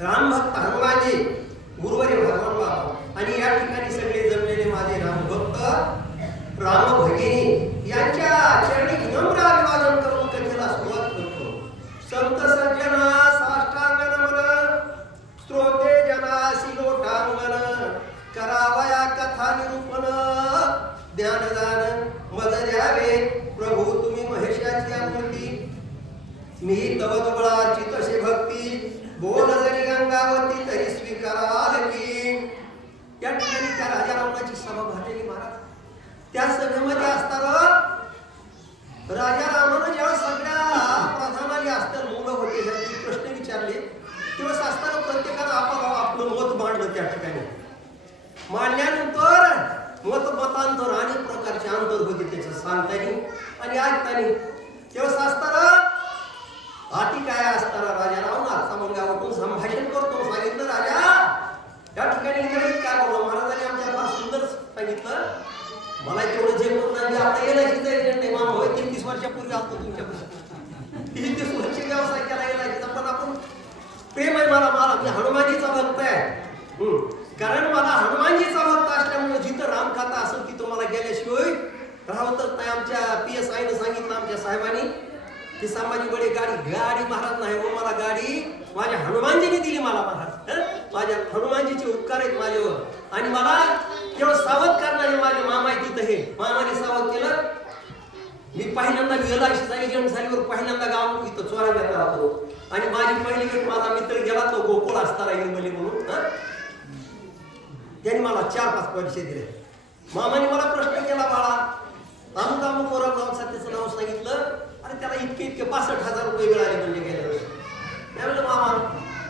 राम भक्त हनुमाने गुरुवारी भगवान बाबा. आणि या ठिकाणी सगळे जमलेले माझे राम भक्त राम भगिनी यांच्या चरणी विनम्र अभिवादन करून कथेला सुरुवात करतो. संत सज्जना साष्टांग नमन स्त्रोते जनासी लोटांगन करावया कथा निरूपण ज्ञानदान मद द्यावे. प्रभू तुम्ही महेशाची मूर्ती मी तव दुबळाची तसे भक्ती. बोल जरी गंगावती तरी स्वीकाराल की. या ठिकाणी त्या राजा रावणाची सभा भरलेली महाराज. त्या सभेमध्ये असताना राजा रामानं जेव्हा सगळ्या प्रधानाली असतात मुलं होते त्यांनी प्रश्न विचारले तेव्हा असताना प्रत्येकानं आपण आपलं मत मांडलं त्या ठिकाणी. मांडल्यानंतर मत मतांतर अनेक प्रकारचे अंतर होते त्याचं सांगतानी आणि ऐकतानी. तेव्हा असताना हाती काय असताना राजा राम मुलगा उठून संभाषण करतो सांगितलं राजा त्या ठिकाणी इंग्रजीत काय बोललो महाराजांनी आमच्या फार सुंदर सांगितलं मला तेवढं जे करून नाही आता एलआयसीचा एजंट आहे मामा होय तीन आलतो तुमच्याकडे तीन तीस वर्ष व्यवसाय केला एलआयसीचा पण आपण प्रेम आहे मला मला मी हनुमानजीचा भक्त आहे. कारण मला हनुमानजीचा भक्त असल्यामुळे जिथं रामखाता असेल तिथं मला गेल्याशिवाय राहतच नाही आमच्या पी एस आयनं सांगितलं आमच्या साहेबांनी की संभाजी बडे गाडी गाडी महाराज नाही हो मला गाडी माझ्या हनुमानजीने दिली मला महाराज? माझ्या हनुमानजीचे उपकार आहेत माझ्यावर. आणि मला केवळ सावध करणारे माझे मामा आहे तिथं हे. मामाने सावध केलं मी पहिल्यांदा एलआयसीचा एजंट झाल्यावर पहिल्यांदा गाव इथं चोराव्यात राहतो आणि माझी पहिली भेट माझा मित्र गेला तो गोकुळ असताना इंगोली म्हणून त्यांनी मला चार पाच पैसे दिले. मामाने मला प्रश्न केला बाळा अमुक अमुक कोरगाव सत्याचं नाव सांगितलं आणि त्याला इतके इतके पासष्ट हजार रुपये मिळाले म्हणजे गेले वेळेस. म्हणलं मामा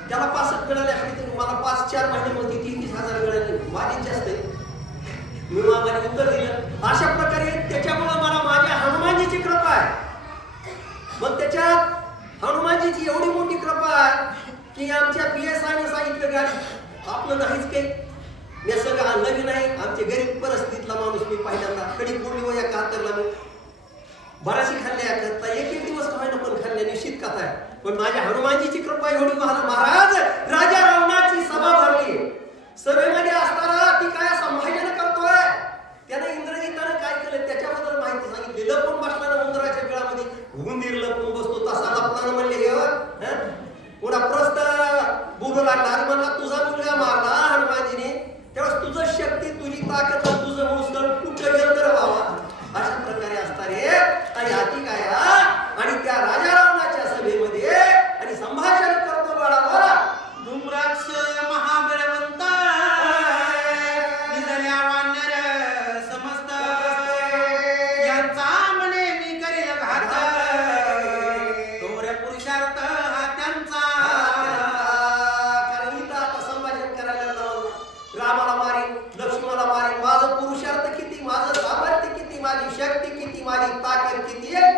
त्याला पासष्ट मिळाले आणि तरी मला पाच चार महिन्यामध्ये तीन तीस हजार मिळाले. माझे जास्त मी मामाने उत्तर दिलं अशा प्रकारे त्याच्यामुळं मला माझ्या हनुमानजीची कृपा आहे मग त्याच्यात एवढी मोठी कृपा आहे की आमच्या पी एस आयने सांगितलं का आपलं नाहीच काही. मी सगळं नवीन आहे आमच्या गरीब परिस्थितीतला माणूस मी पहिल्यांदा. कडी फोडली या कातरला मी बराशी खाल्ल्या करता एक एक दिवस खायला पण खाल्ल्या निश्चित कथा आहे. पण माझ्या हनुमानजीची कृपा एवढी मला महाराज माझी ताकद किती आहे?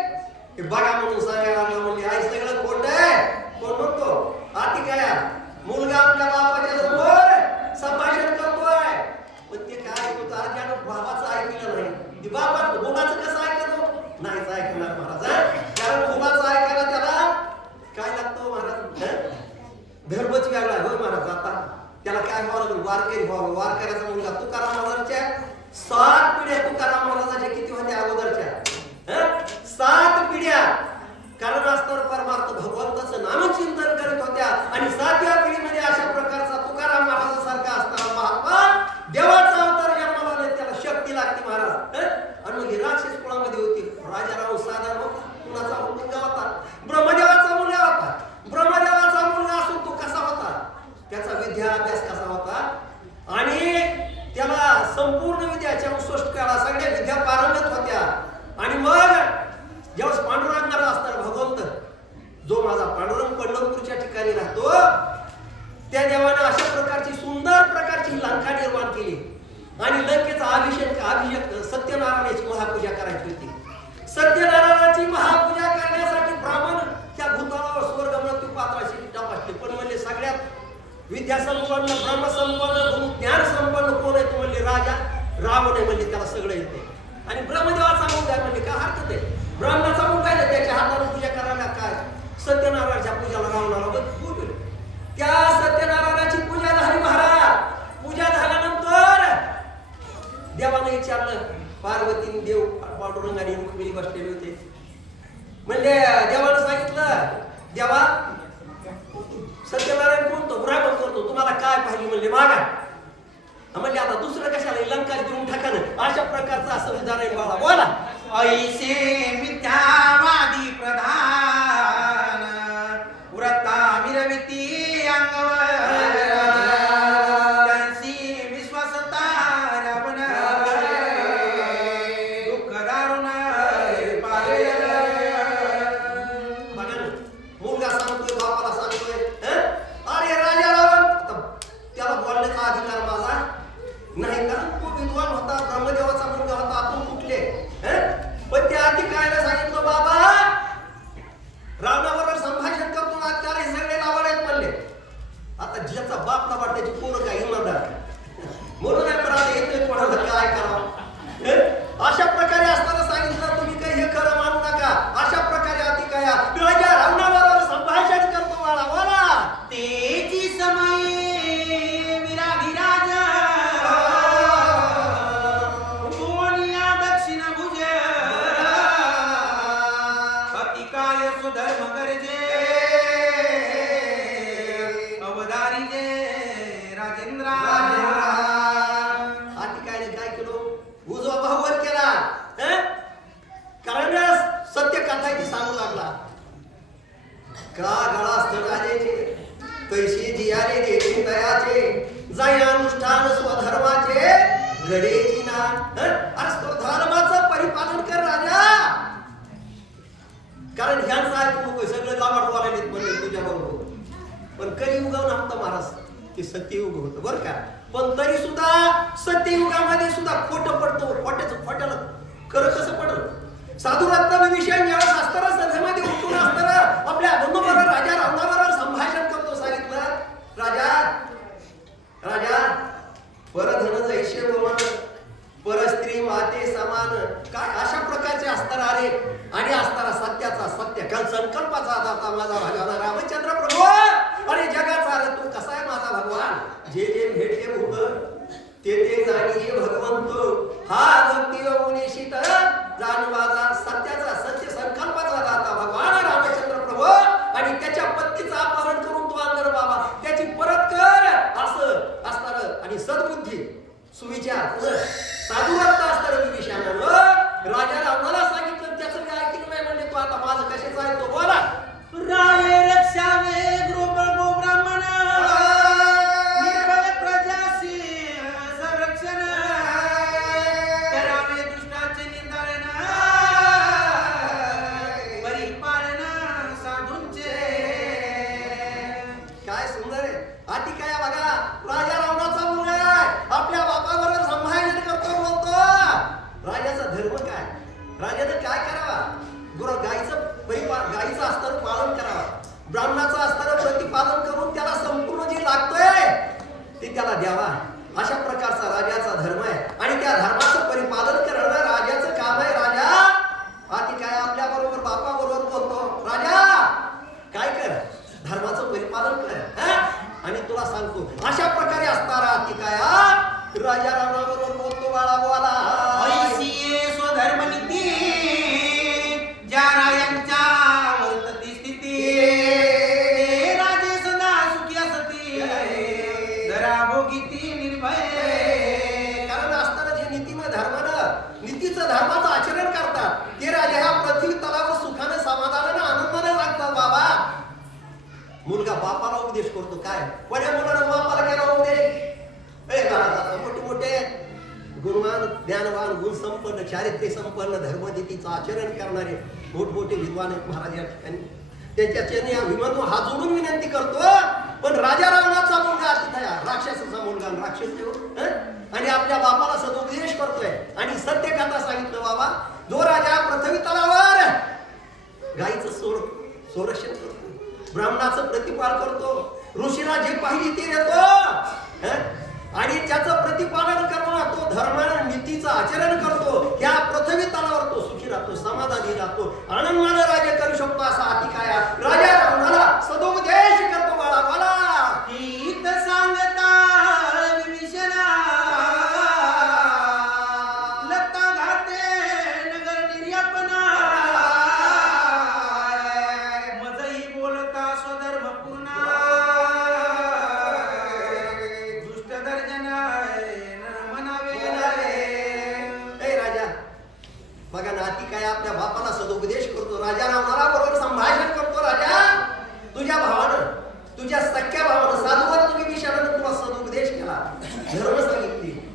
हे बघा म्हणून सांगायला लागला म्हणजे आई सगळं खोट आहे. कोण म्हणतो? आती काय मुलगा आपल्या बापाच्या समोर संभाषण करतोय. पण ते काय ऐकतो त्यानं बाबाचं ऐकलं नाही. ते बाबा मुलाचं कसं ऐकतो नाहीच ऐकणार महाराज कारण मुलाचं ऐकायला त्याला काय लागतो हो महाराज? हं? धर्मच वेगळा आहे हो महाराज आता. त्याला काय व्हावं लागेल? वारकरी व्हावं वारकऱ्याचा मुलगा तुकाराम महाराजांच्या सात पिढ्या तुकाराम महाराजांच्या किती होत्या? अगोदरच्या? सात पिढ्या कारण असताना परमार्थ भगवंताचं नामचिंतन करत होत्या आणि सातव्या पिढीमध्ये अशा प्रकारचा तुकाराम महाराजासारखा असताना महात्मा देवाचा अवतार जन्माला आले त्याला शक्ती लागते महाराज हं? आणि मग ही राक्षस कुळामध्ये होती राजाराव साधारण होता कुणाचा मुलगा होता ब्रह्मदेवाचा मुलगा होता ब्रह्मदेवाचा मुलगा असून तो कसा होता त्याचा विद्या अभ्यास कसा होता आणि त्याला संपूर्ण विद्या चौसष्ट काळा सगळ्या विद्या पारंगत होत्या आणि मग ज्यावेळेस पांडुरंगाला असताना भगवंत जो माझा पांडुरंग पंढरपूरच्या ठिकाणी राहतो त्या देवाने अशा प्रकारची सुंदर प्रकारची लंका निर्माण केली आणि लंकेचा अभिषेक अभिषेक सत्यनारायणाची महापूजा करायची होती. सत्यनारायणाची महापूजा करण्यासाठी ब्राह्मण त्या भूताला स्वर्ग मृत्यू पात्राशी तपासले. पण म्हणले सगळ्यात विद्या संपन्न ब्रह्म संपन्न ज्ञान संपन्न कोण आहे म्हणले राजा. रावण आहे म्हणले त्याला सगळं येते. आणि ब्रह्मदेवाचा मुलगा आहे म्हणले काय हरकत आहे? ब्राह्मणाचा मुलगा आहे त्याच्या हाताने पूजा करायला काय? सत्यनारायणाच्या पूजाला रावणाला बोलले त्या सत्यनारायण पार्वती देव पांडुरंगाने रुक्मिणी बसलेले होते. म्हणजे देवानं सांगितलं देवा सत्यनारायण कोणतो ब्राह्मण करतो तुम्हाला काय पाहिजे? म्हणले मागा. म्हणजे आता दुसरं कशाला? लंका देऊन टाकानं अशा प्रकारचा असं म्हणजे उदाहरण बाळा बोला. ऐसे मिथ्यावादी प्रधान व्रता मिरविती पैसे जियाले देते तयाचे जाय अनुष्ठान स्वधर्माचे. घडेची ना अरे स्वधर्माचं परिपालन कर राजा. कारण ह्यांचं ऐकू नको सगळं लाभाडवाला नेत म्हणले तुझ्या बरोबर पण कधी कलियुगावर नव्हतं महाराज ते सत्ययुग होत बर का? पण तरी सुद्धा सत्ययुगामध्ये सुद्धा खोट पडतो खोट्याचं खोट्याला खरं कसं पडलं? साधू रत्न विषय मिळत असतं アシャ ज्ञानवान गुणसंपन्न चारित्र्य संपन्न धर्मदितीचं आचरण करणारे मोठमोठे विद्वान आहेत महाराज या ठिकाणी. त्यांच्या चरणी हा जोडून विनंती करतो पण राजा रावणाचा मुलगा राक्षसाचा मुलगा राक्षस आणि आपल्या बापाला सदुपदेश करतोय. आणि सत्य कथा सांगितलं बाबा जो राजा पृथ्वी तलावर गायीचं सोर संरक्षण करतो ब्राह्मणाचं प्रतिपाल करतो ऋषीला जे पाहिजे ते देतो आणि त्याचं प्रतिपालन करणारा तो धर्मानं नीतीचं आचरण करतो या पृथ्वी तलावर तो सुखी राहतो समाधानी राहतो. आनंदाने राजे करू शकतो असा अति काय राजा रावणाला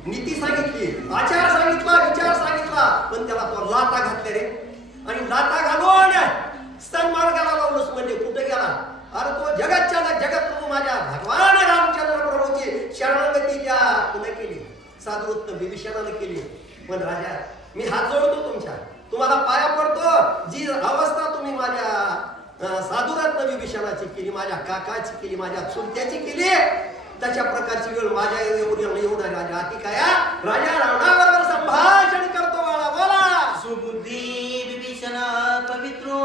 नीती सांगितली आचार सांगितला विचार सांगितला पण त्याला तो लाता घातल्या रे. आणि लाता घालून सन्मार्गाला मार्गाला लावलंस म्हणजे कुठे गेला? अरे तो जगतच्या जगत प्रभू माझ्या भगवान रामचंद्र प्रभूची शरणागती त्या पुन्हा केली. साधुत्त विभीषणानं केली. पण राजा मी हात जोडतो तुमच्या. तुम्हाला पाया पडतो. जी अवस्था तुम्ही माझ्या साधुरत्न विभीषणाची केली माझ्या काकाची केली माझ्या चुलत्याची केली तशा प्रकारची वेळ माझ्या येऊन येऊन आहे राजा अति काय राजा रावणाबरोबर संभाषण करतो बाळा बोला. सुबुद्धी विभीषण पवित्रो.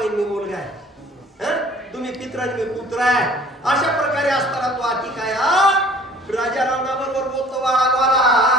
कारण मी मुलगा आहे. तुम्ही पित्र आणि मी पुत्र आहे. अशा प्रकारे असताना तो अति काय हा? राजा रावणाबरोबर बोलतो बाळा बाळा.